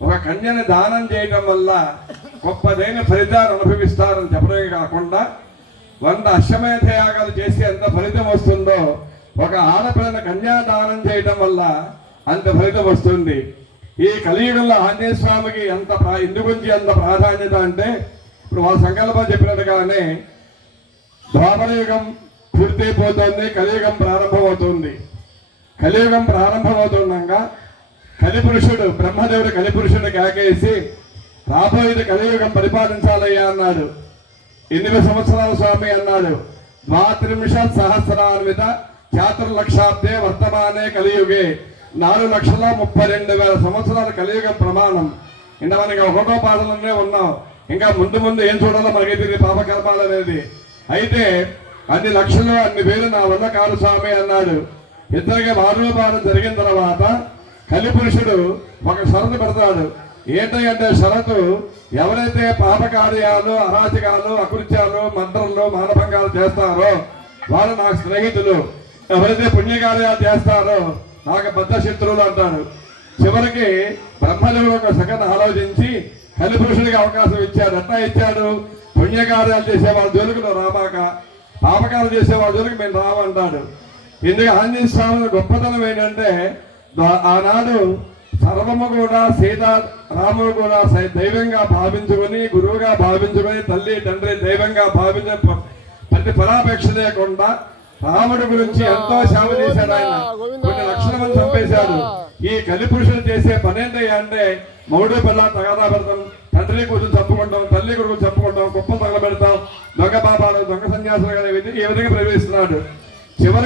ఒక కన్యని దానం చేయటం వల్ల గొప్పదైన ఫలితాలు అనుభవిస్తారని చెప్పడమే కాకుండా వంద అశ్వమేధ యాగాలు చేసి ఎంత ఫలితం వస్తుందో ఒక ఆడపిల్లని కన్యాదానం చేయటం వల్ల అంత ఫలితం వస్తుంది. ఈ కలియుగంలో ఆంజనేయ స్వామికి ఎంత ప్రా ఎందుగురించి అంత ప్రాధాన్యత అంటే ఇప్పుడు వాళ్ళ సంకల్పం చెప్పినట్టుగానే ద్వాపరయుగం పూర్తయిపోతుంది కలియుగం ప్రారంభమవుతుంది. కలియుగం ప్రారంభమవుతుండగా కలిపురుషుడు బ్రహ్మదేవుడు కలిపురుషుడు కాకేసి రాబోయేది కలియుగం పరిపాలించాలయ్యా అన్నాడు. ఎనిమిది సంవత్సరాల స్వామి అన్నాడు. ద్వాత్రింశ సహస్రాన్విత చాతుర్లక్షాబ్దే వర్తమానే కలియుగే. నాలుగు లక్షల ముప్పై రెండు వేల సంవత్సరాల కలియుగం ప్రమాణం. ఇంకా మనకి ఒక్కొక్క పాటలోనే ఉన్నాం. ఇంకా ముందు ముందు ఏం చూడాలో మనకి తెలియదు పాపకర్మాలు అనేది. అయితే అన్ని లక్షలు అన్ని వేలు నా వల్ల కాదు స్వామి అన్నాడు. ఇద్దరికి వారు జరిగిన తర్వాత కలిపురుషుడు ఒక షరతు పెడతాడు. ఏంటంటే షరతు ఎవరైతే పాపకార్యాలు అరాచకాలు అకృత్యాలు మంత్రాలు మానభంగాలు చేస్తారో వారు నాకు స్నేహితులు. ఎవరైతే పుణ్యకార్యాలు చేస్తారో నాకు బద్ధ శత్రువులు అంటాడు చివరికి బ్రహ్మదేవుడు ఒక సెకండ్ ఆలోచించి కలిపురుషుడికి అవకాశం ఇచ్చాడు. ఎట్లా ఇచ్చాడు? పుణ్యకార్యాలు చేసే వాళ్ళ జోలికి నువ్వు రామాక పాపకాలు చేసే వాళ్ళ జోలికి మేము రామంటాడు. ఇందుకు ఆంజనేయ స్వామి గొప్పతనం ఏంటంటే ఆనాడు సర్వము కూడా సీత రాముడు కూడా దైవంగా భావించుకొని గురువుగా భావించుకొని తల్లి తండ్రి దైవంగా భావించ ప్రతి ఫలాపేక్ష లేకుండా రాముడి గురించి ఎంతో సేవ చేశాడు ఆయన. కొన్ని లక్షల మంది చంపేశాడు ఈ కలిపురుషులు చేసే పని ఏంటయ్యా అంటే మౌడు పిల్ల తగాదా పెడతాం తండ్రి కూతురు చెప్పుకుంటాం తల్లి కొడుకు చెప్పుకుంటాం కుప్పలు తగలబెడతాం దొంగ పాపాలు దొంగ సన్యాసులు ఈ విధంగా ప్రవేశిస్తున్నాడు. చివరికి